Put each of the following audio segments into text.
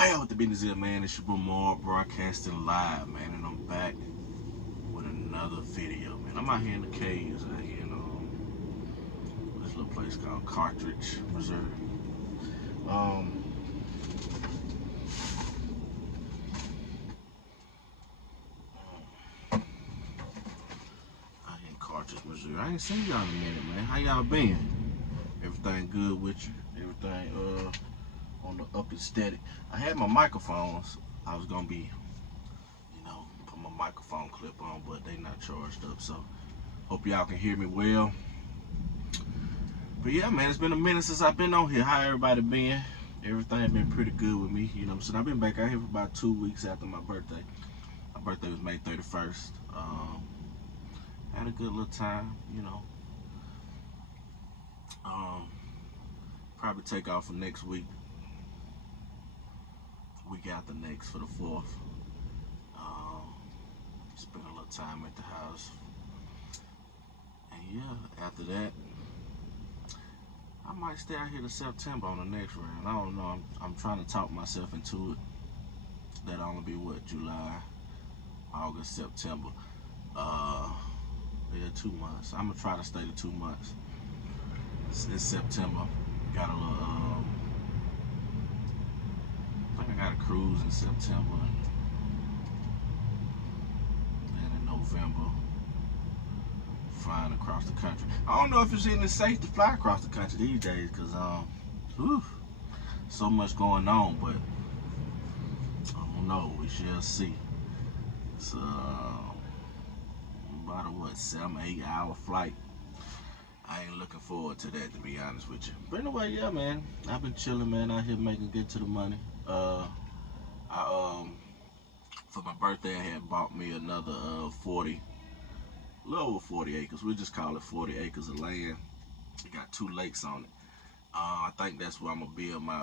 Bam with the business here, man. It's your boy Mark broadcasting live, man, and I'm back with another video, man. I'm out here in the caves, out here in this little place called Cartridge, Missouri. Out here in Cartridge, Missouri. I ain't seen y'all in a minute, man. How y'all been? Everything good with you? Everything on the up and steady? I had my microphones. I was gonna be, put my microphone clip on, but they not charged up. So hope y'all can hear me well. But yeah, man, it's been a minute since I've been on here. How everybody been? Everything been pretty good with me. You know what I'm saying? I've been back out here for about 2 weeks after my birthday. My birthday was May 31st. Had a good little time, Probably take off for next week. Week after next for the 4th. Spend a little time at the house. And yeah, after that, I might stay out here to September on the next round. I don't know. I'm trying to talk myself into it. That'll only be what, July, August, September. Yeah, 2 months. I'm gonna try to stay the 2 months. It's September. Got a little. I think I got a cruise in September. And in November, flying across the country. I don't know if it's even safe to fly across the country these days, cause so much going on. But I don't know. We shall see. It's about a 7-8 hour flight. I ain't looking forward to that, to be honest with you. But anyway, yeah, man, I've been chilling, man, out here making good to the money. For my birthday, I had bought me another 40, a little over 40 acres. We just call it 40 acres of land. It got 2 lakes on it. I think that's where I'm gonna build my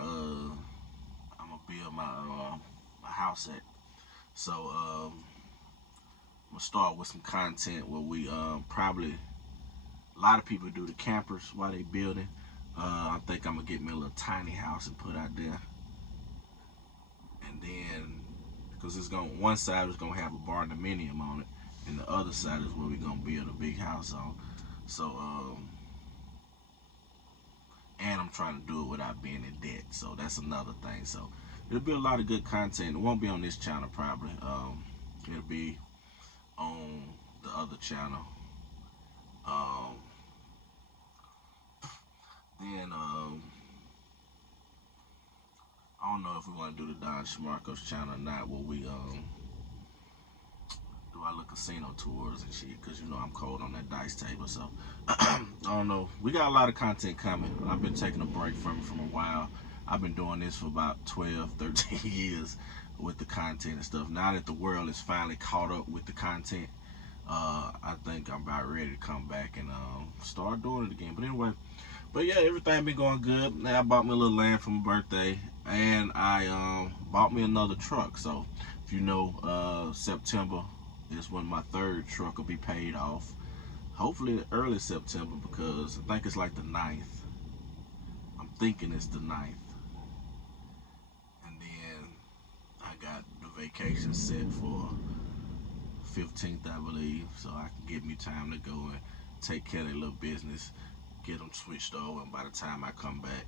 my house at. So I'm gonna start with some content where we probably, a lot of people do the campers while they building. I think I'm gonna get me a little tiny house and put out there, and then because it's gonna, one side is gonna have a barndominium on it, and the other side is where we're gonna build a big house on. So and I'm trying to do it without being in debt, so that's another thing. So it'll be a lot of good content. It won't be on this channel probably. It'll be on the other channel. Then I don't know if we want to do the Don Schmarko's channel or not, where we do our little casino tours and shit, because I'm cold on that dice table. So I don't know. We got a lot of content coming. I've been taking a break from it from a while. I've been doing this for about 12, 13 years with the content and stuff. Now that the world is finally caught up with the content, I think I'm about ready to come back and start doing it again. But anyway, yeah, everything been going good. Now I bought me a little land for my birthday, and I bought me another truck. So if you know, September is when my 3rd truck will be paid off. Hopefully early September, because I think it's like the 9th. I'm thinking it's the 9th. And then I got the vacation set for 15th, I believe, so I can get me time to go and take care of their little business, get them switched over, and by the time I come back,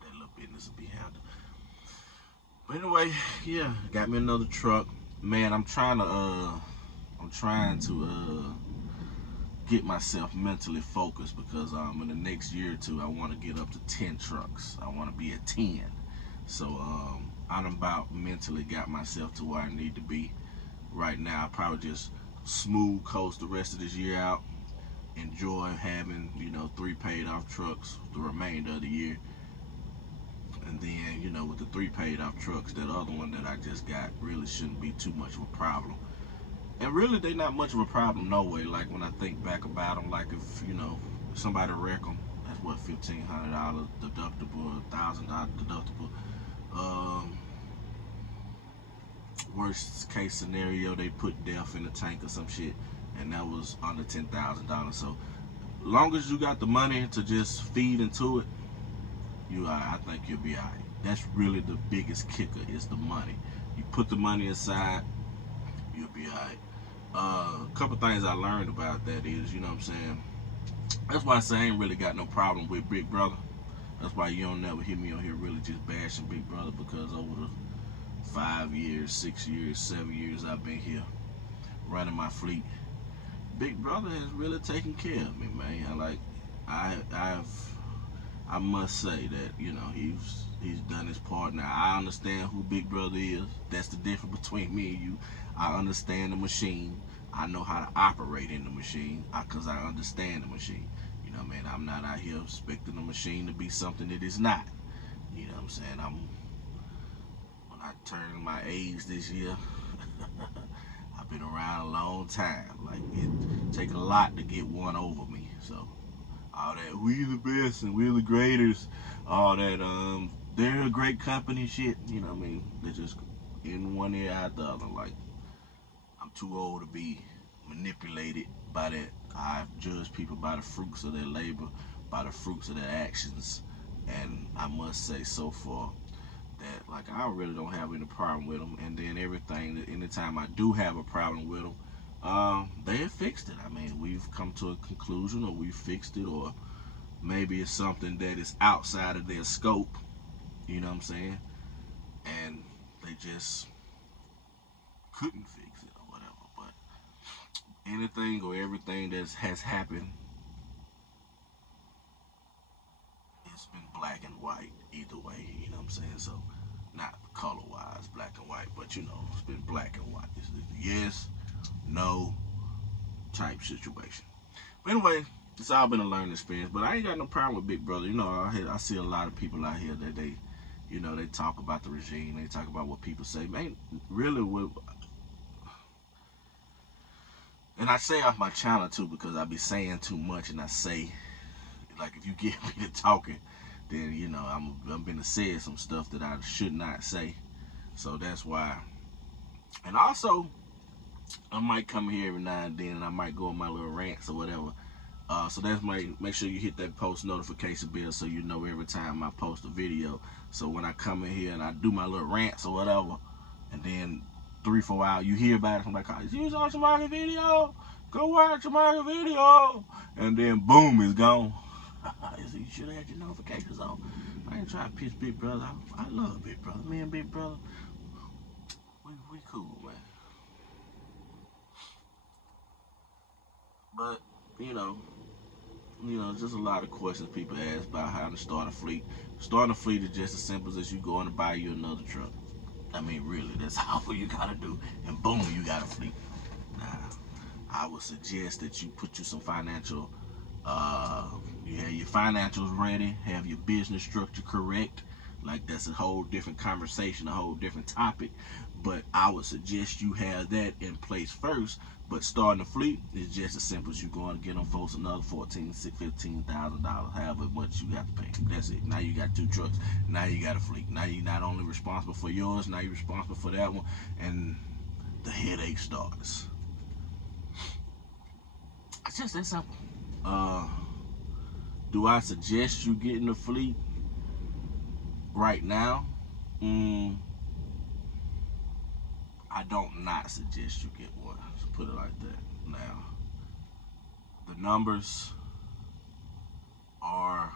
that little business will be handled. But anyway, yeah, got me another truck. Man, I'm trying to get myself mentally focused, because in the next year or 2, I want to get up to 10 trucks. I want to be at 10. So I'm about mentally got myself to where I need to be right now. I probably just smooth coast the rest of this year out. Enjoy having 3 paid off trucks the remainder of the year. And then, with the 3 paid off trucks, that other one that I just got really shouldn't be too much of a problem. And really, they not much of a problem, no way. Like, when I think back about them, like if somebody wreck them, that's what, $1,500 deductible, $1,000 deductible. Worst case scenario, they put death in the tank or some shit, and that was under $10,000. So long as you got the money to just feed into it, I think you'll be alright. That's really the biggest kicker is the money. You put the money aside, you'll be alright. A couple things I learned about that is, you know what I'm saying. That's why I say I ain't really got no problem with Big Brother. That's why you don't never hear me on here really just bashing Big Brother, because over the 5 years, 6 years, 7 years I've been here running my fleet, Big Brother has really taken care of me, man. I must say that, you know, he's done his part. Now I understand who Big Brother is. That's the difference between me and you. I understand the machine. I know how to operate in the machine because I understand the machine. You know, man, I'm not out here expecting the machine to be something it is not. You know what I'm saying? When I turned my age this year, I've been around a long time. Like, it take a lot to get one over me. So all that we the best and we're the greatest, all that they're a great company shit. You know what I mean? They're just in one ear out the other. Like, I'm too old to be manipulated by that. I judge people by the fruits of their labor, by the fruits of their actions, and I must say so far that, like, I really don't have any problem with them. And then everything that anytime I do have a problem with them, they have fixed it. I mean, we've come to a conclusion, or we've fixed it, or maybe it's something that is outside of their scope. You know what I'm saying? And they just couldn't fix it or whatever. But anything or everything that has happened, it's been black and white either way. You know what I'm saying? So not color wise, black and white, but you know, it's been black and white. It's yes, no type situation. But anyway, it's all been a learning experience. But I ain't got no problem with Big Brother. You know, I see a lot of people out here that they, you know, they talk about the regime. They talk about what people say. Man, really, what? And I say off my channel too, because I be saying too much, and I say, like, if you get me to talking, then you know I'm gonna say some stuff that I should not say. So that's why. And also, I might come here every now and then, and I might go on my little rants or whatever. So that's make sure you hit that post notification bell so you know every time I post a video. So when I come in here and I do my little rants or whatever, and then 3-4 hours you hear about it, I'm like, oh, you saw somebody's video? Go watch somebody's video, and then boom, it's gone. So you should have had your notifications on. I ain't trying to piss Big Brother. I love Big Brother. Me and Big Brother, we cool, man. But you know, just a lot of questions people ask about how to start a fleet. Starting a fleet is just as simple as you going to buy you another truck. I mean, really, that's all you gotta do, and boom, you got a fleet. Now, I would suggest that you put you some financial, you have your financials ready, have your business structure correct. Like, that's a whole different conversation, a whole different topic. But I would suggest you have that in place first. But starting a fleet is just as simple as you going to get on folks another $14,000-$15,000, however much you got to pay. That's it. Now you got 2 trucks. Now you got a fleet. Now you're not only responsible for yours, now you're responsible for that one, and the headache starts. It's just that simple. Do I suggest you getting a fleet right now? I don't not suggest you get one. Let's put it like that. Now, the numbers are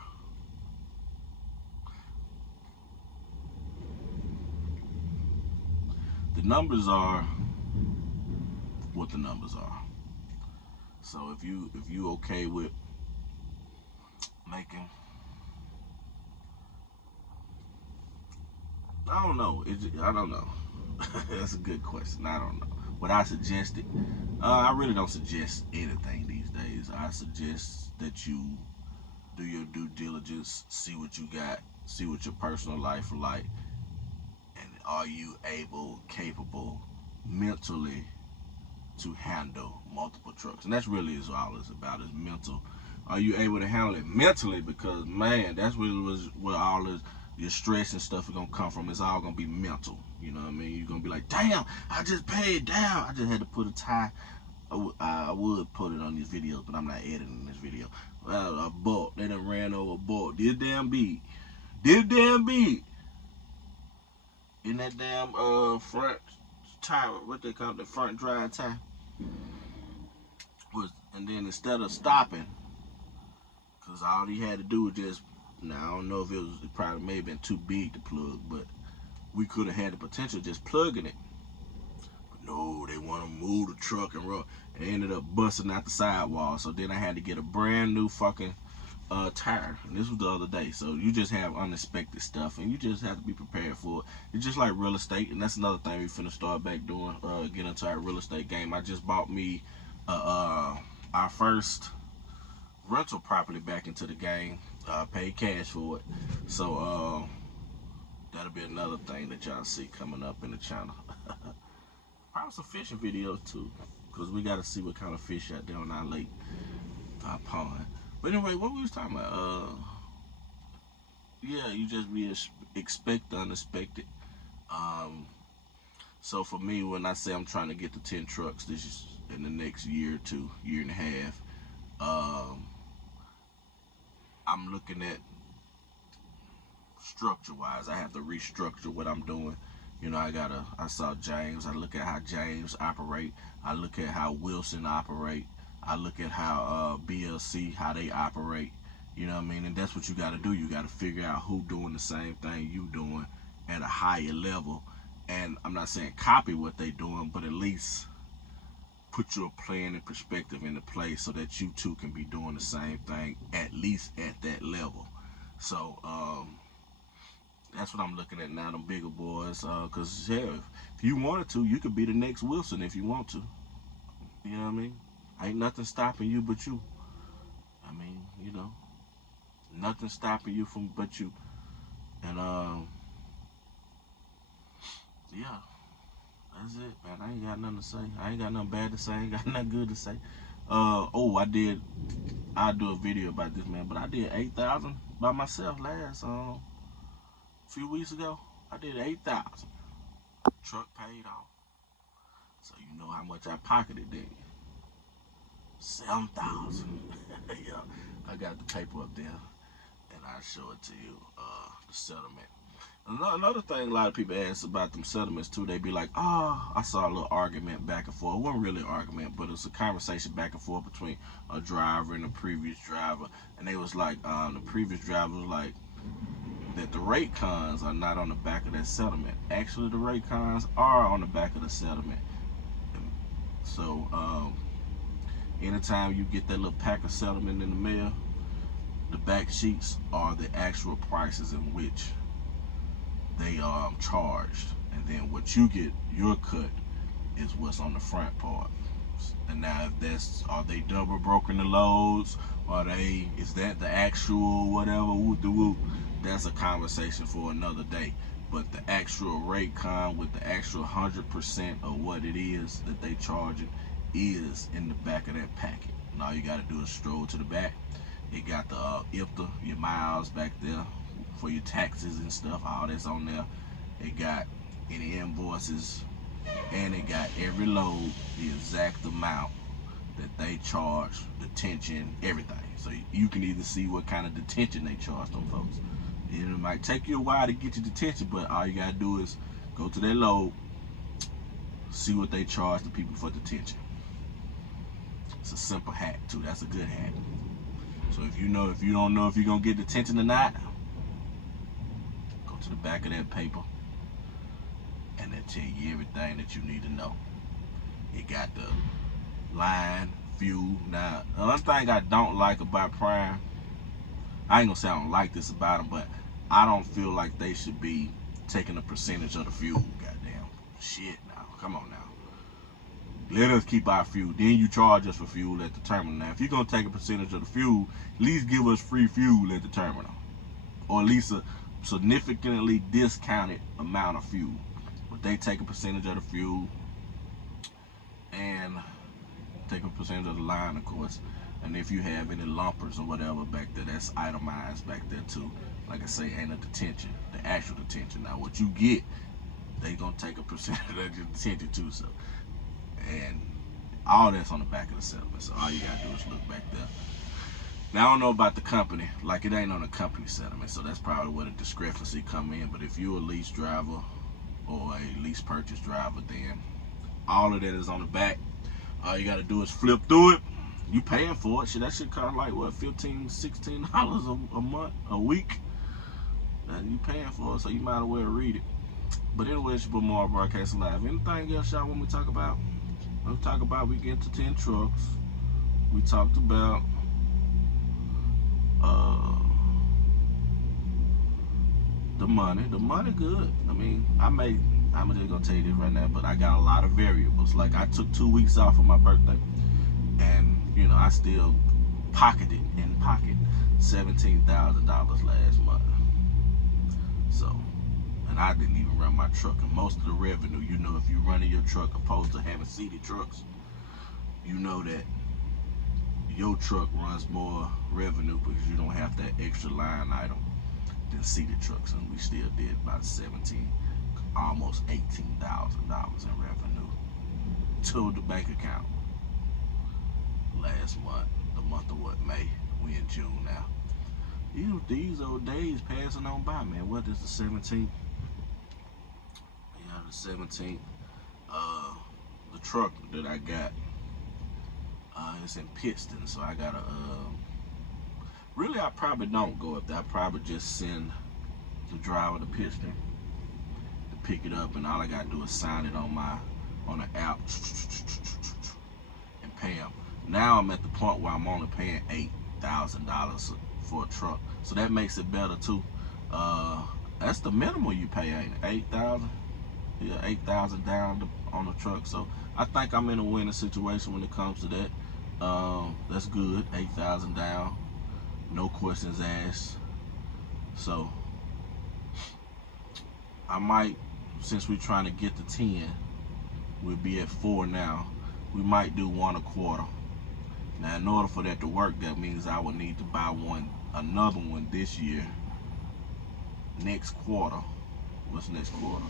what the numbers are. So if you okay with making, I don't know. I don't know. That's a good question. I don't know. What I suggested, I really don't suggest anything these days. I suggest that you do your due diligence, see what you got, see what your personal life is like, and are you capable, mentally, to handle multiple trucks? And that's really all it's about, is mental. Are you able to handle it mentally? Because, man, that's really where all this your stress and stuff is gonna come from. It's all gonna be mental. You know what I mean? You're gonna be like, damn, I just paid down. I just had to put a tie. I would put it on these videos, but I'm not editing this video. A bolt. They done ran over a bolt. This damn big. This damn big. In that damn front tire, what they call it, the front drive tire. And then instead of stopping, cause all he had to do was just, now I don't know if it probably may have been too big to plug, but we could have had the potential just plugging it. But no, they want to move the truck and run. It ended up busting out the sidewall. So then I had to get a brand new fucking tire. And this was the other day. So you just have unexpected stuff, and you just have to be prepared for it. It's just like real estate, and that's another thing we finna start back doing. Get into our real estate game. I just bought me our first rental property back into the game. Paid cash for it. So that'll be another thing that y'all see coming up in the channel. Probably some fishing videos too, because we got to see what kind of fish out there on our lake, our pond. But anyway, what we was talking about? Yeah, you just expect the unexpected. So for me, when I say I'm trying to get to 10 trucks this is in the next year or two, year and a half, I'm looking at structure-wise. I have to restructure what I'm doing. You know, I saw James. I look at how James operate. I look at how Wilson operate. I look at how BLC, how they operate. You know what I mean? And that's what you got to do. You got to figure out who doing the same thing you doing at a higher level. And I'm not saying copy what they doing, but at least put your plan and perspective into place so that you too can be doing the same thing, at least at that level. So, that's what I'm looking at now, them bigger boys. Cause yeah, if you wanted to, you could be the next Wilson if you want to. You know what I mean? Ain't nothing stopping you but you. I mean, you know, nothing stopping you from but you. And yeah, that's it, man. I ain't got nothing to say. I ain't got nothing bad to say. I ain't got nothing good to say. I'll do a video about this, man. But I did 8,000 by myself last few weeks ago. I did 8,000. Truck paid off. So you know how much I pocketed then. 7,000. Yeah, I got the paper up there, and I'll show it to you. The settlement. Another thing a lot of people ask about them settlements too, they be like, oh, I saw a little argument back and forth. It wasn't really an argument, but it was a conversation back and forth between a driver and a previous driver. And they was like, the previous driver was like, that the rate cons are not on the back of that settlement. Actually, the rate cons are on the back of the settlement. So, anytime you get that little pack of settlement in the mail, the back sheets are the actual prices in which they are charged, and then what you get, your cut, is what's on the front part. And now, if are they double broken the loads, or is that the actual whatever, woo, that's a conversation for another day. But the actual rate con with the actual 100% of what it is that they charge it is in the back of that packet. And all you got to do is stroll to the back. It got the IFTA, your miles back there for your taxes and stuff, all that's on there. It got any invoices, and it got every load, the exact amount that they charge, detention, everything. So you can either see what kind of detention they charge them folks. It might take you a while to get your detention, but all you gotta do is go to their load, see what they charge the people for detention. It's a simple hack too. That's a good hack. So if you don't know if you're gonna get detention or not, go to the back of that paper, and they'll tell you everything that you need to know. It got the line, fuel. Now, another thing I don't like about Prime, I ain't gonna say I don't like this about them, but I don't feel like they should be taking a percentage of the fuel. Goddamn shit now. Come on now. Let us keep our fuel. Then you charge us for fuel at the terminal. Now, if you're gonna take a percentage of the fuel, at least give us free fuel at the terminal. Or at least a significantly discounted amount of fuel. But they take a percentage of the fuel and take a percentage of the line, of course. And if you have any lumpers or whatever back there, that's itemized back there too. Like I say, ain't a detention, the actual detention. Now what you get, they gonna take a percentage of your detention too. So, and all that's on the back of the settlement. So all you gotta do is look back there Now I don't know about the company, like it ain't on the company settlement, so that's probably where the discrepancy come in. But if you're a lease driver or a lease purchase driver, then all of that is on the back. All you gotta do is flip through it. You paying for it. Shit, that shit cost like what, $15-16 a month, a week. And you paying for it, so you might as well read it. But anyway, it's your boy Marv Broadcasting Live. Anything else y'all want me to talk about? Let's talk about we get to 10 trucks. We talked about the money. The money good. I mean, I'm just gonna tell you this right now, but I got a lot of variables. Like I took 2 weeks off for my birthday, and you know I still pocketed $17,000 last month. So, and I didn't even run my truck. And most of the revenue, you know, if you're running your truck opposed to having seated trucks, you know that your truck runs more revenue because you don't have that extra line item than seated trucks. And we still did about almost $18,000 in revenue to the bank account last month. The month of what, May? We in June now. These old days passing on by, man. What is the 17th? Yeah, the 17th. The truck that I got, it's in Pittston, so I gotta. Really, I probably don't go up there. I probably just send the driver to Pittston to pick it up, and all I gotta do is sign it on the app and pay him. Now I'm at the point where I'm only paying $8,000 for a truck, so that makes it better too. That's the minimum you pay, ain't it? $8,000. Yeah, $8,000 down on the truck. So I think I'm in a winning situation when it comes to that. That's good. $8,000 down, no questions asked. So I might, since we're trying to get to 10, we'll be at 4 now. We might do 1 a quarter. Now, in order for that to work, that means I would need to buy another one this year. Next quarter. What's next quarter?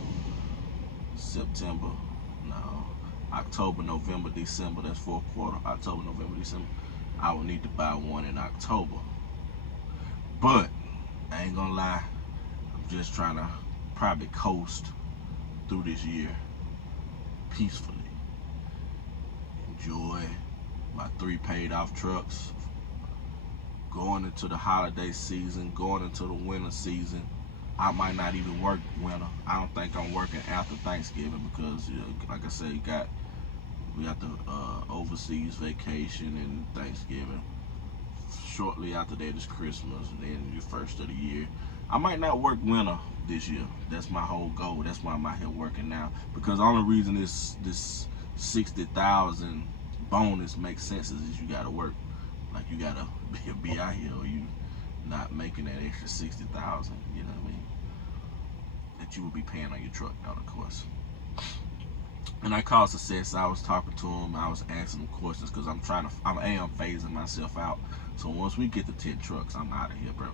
September. No. October, November, December. That's 4th quarter. October, November, December. I would need to buy one in October. But I ain't gonna lie, I'm just trying to probably coast through this year peacefully. Enjoy my 3 paid off trucks, going into the holiday season, going into the winter season. I might not even work winter. I don't think I'm working after Thanksgiving because, like I said, we got the overseas vacation and Thanksgiving. Shortly after that is Christmas, and then the first of the year. I might not work winter this year. That's my whole goal. That's why I'm out here working now. Because the only reason this 60,000 bonus makes sense is you gotta work. Like you gotta be out here, or you not making that extra 60,000. You know what I mean? That you would be paying on your truck, of course. And I called Success. I was talking to him. I was asking him questions because I'm phasing myself out. So once we get to 10 trucks, I'm out of here, bro.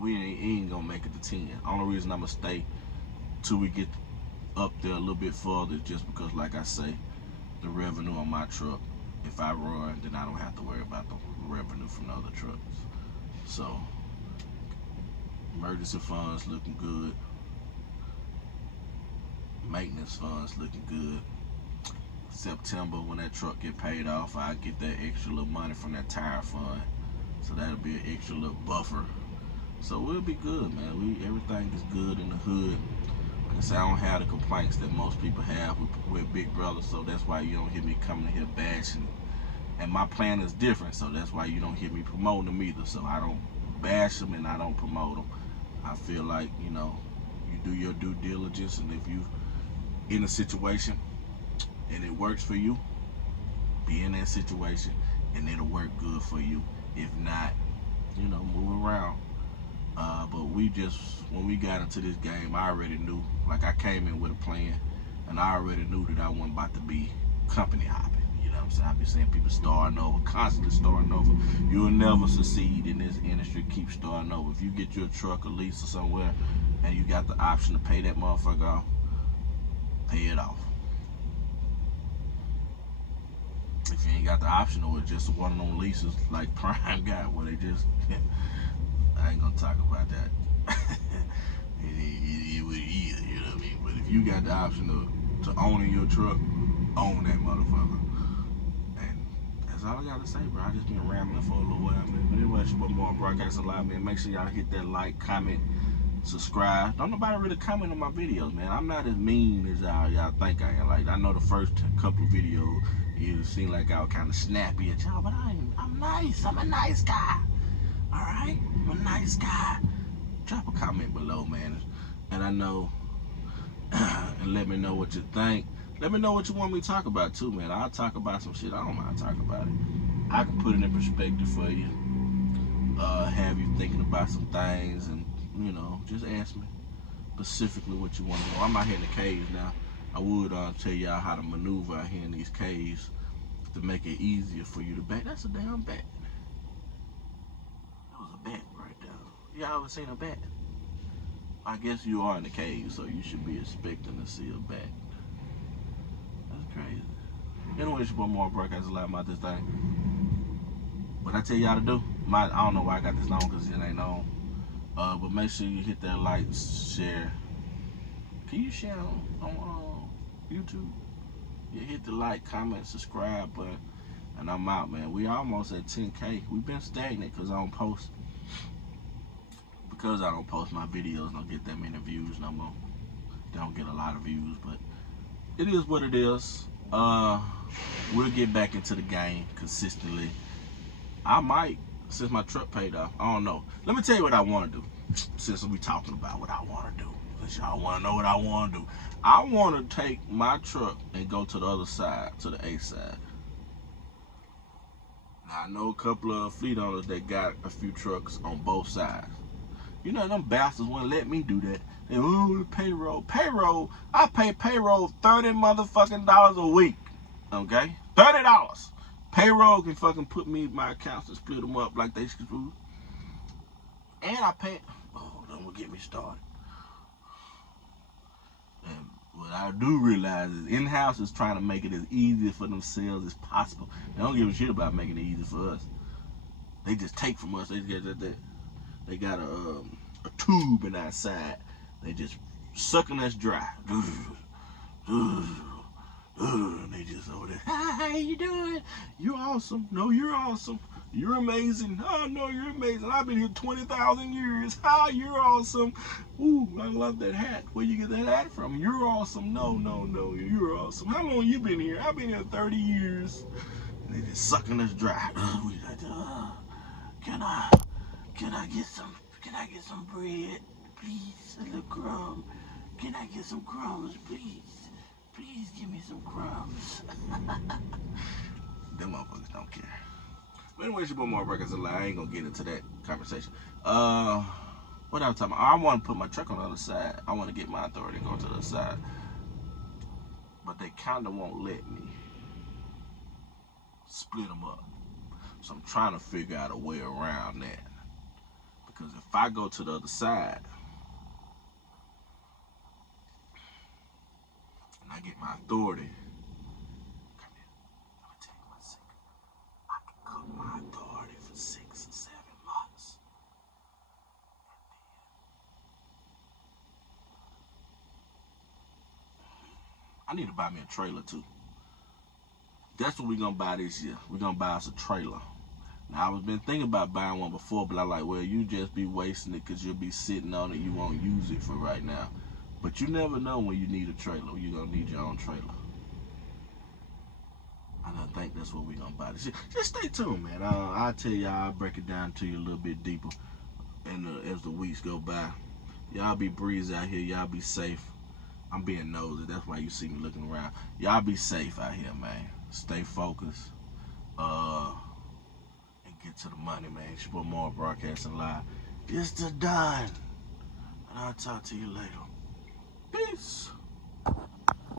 We ain't gonna make it to 10. Only reason I'm gonna stay till we get up there a little bit further is just because, like I say, the revenue on my truck, if I run, then I don't have to worry about the revenue from the other trucks. So emergency funds looking good. Maintenance funds looking good. September, when that truck get paid off, I get that extra little money from that tire fund, so that'll be an extra little buffer. So we'll be good, man. Everything is good in the hood. Like I said, I don't have the complaints that most people have with Big Brother, so that's why you don't hear me coming in here bashing. And my plan is different, so that's why you don't hear me promoting them either. So I don't bash them and I don't promote them. I feel like, you do your due diligence, and if you in a situation and it works for you, be in that situation and it'll work good for you. If not, move around. But when we got into this game, I already knew, like I came in with a plan, and I already knew that I wasn't about to be company hopping. You know what I'm saying? I be seeing people starting over, constantly starting over. You'll never succeed in this industry. Keep starting over. If you get your truck or lease or somewhere, and you got the option to pay that motherfucker off, pay it off. If you ain't got the optional, it's just one of them leases like Prime got where they just, I ain't gonna talk about that. it would either, you know what I mean? But if you got the option to own your truck, own that motherfucker. And that's all I gotta say, bro. I just been rambling for a little while, man. But anyway, it's your boy Mark Broadcasting Live, man. Make sure y'all hit that like, comment, subscribe. Don't nobody really comment on my videos, man. I'm not as mean as y'all think I am. Like, I know the first couple of videos, you seem like I was kind of snappy at y'all, but I'm nice. I'm a nice guy. All right? I'm a nice guy. Drop a comment below, man. And I know, and let me know what you think. Let me know what you want me to talk about, too, man. I'll talk about some shit. I don't mind talking about it. I can put it in perspective for you. Have you thinking about some things, and, you know, just ask me specifically what you want to know. I'm out here in the caves now. I would tell y'all how to maneuver out here in these caves to make it easier for you to bat. That's a damn bat. That was a bat right there. Y'all ever seen a bat? I guess you are in the cave, so you should be expecting to see a bat. That's crazy. Anyway, it's your boy Mark Broadcasting Live about this thing. What I tell y'all to do? I don't know why I got this long because it ain't on. But make sure you hit that like, share. Can you share on YouTube? Yeah, hit the like, comment, subscribe button, and I'm out, man. We almost at 10K. We've been stagnant because I don't post. Because I don't post my videos, don't get that many views no more. They don't get a lot of views, but it is what it is. We'll get back into the game consistently. I might, since my truck paid off. I don't know. Let me tell you what I want to do. Since we talking about what I want to do, since y'all want to know what I want to do, I want to take my truck and go to the other side, to the A side. Now I know a couple of fleet owners that got a few trucks on both sides. You know them bastards wouldn't let me do that. They payroll. I pay payroll $30 motherfucking a week. Okay, $30. Payroll can fucking put me in my accounts and split them up like they screw. And I pay. Oh, don't get me started. And what I do realize is in-house is trying to make it as easy for themselves as possible. They don't give a shit about making it easy for us. They just take from us. They got a tube in our side. They just sucking us dry. And they just over there. Hi, how you doing? You're awesome. No, you're awesome. You're amazing. Oh, no, you're amazing. I've been here 20,000 years. Hi, you're awesome. Ooh, I love that hat. Where you get that hat from? You're awesome. No, you're awesome. How long you been here? I've been here 30 years. And they just sucking us dry. We like, can I get some bread, please? A little crumb. Can I get some crumbs, please? Please give me some crumbs. Them motherfuckers don't care. But anyway, it's your boy Mark Broadcasting Live. I ain't gonna get into that conversation. What I was talking about? I want to put my truck on the other side. I want to get my authority and go to the other side. But they kind of won't let me split them up. So I'm trying to figure out a way around that. Because if I go to the other side and I get my authority, come here, let me tell you my secret. I can cook my authority for 6 or 7 months. I need to buy me a trailer too. That's what we're gonna buy this year. We're gonna buy us a trailer. Now, I've been thinking about buying one before, but I'm like, well, you just be wasting it because you'll be sitting on it. You won't use it for right now. But you never know when you need a trailer. You're going to need your own trailer. And I think that's what we're going to buy this year. Just stay tuned, man. I'll tell y'all, I'll break it down to you a little bit deeper and as the weeks go by. Y'all be breezy out here. Y'all be safe. I'm being nosy. That's why you see me looking around. Y'all be safe out here, man. Stay focused. Get to the money, man. It's your boy Mark Broadcasting Live. It's the done. And I'll talk to you later. Peace.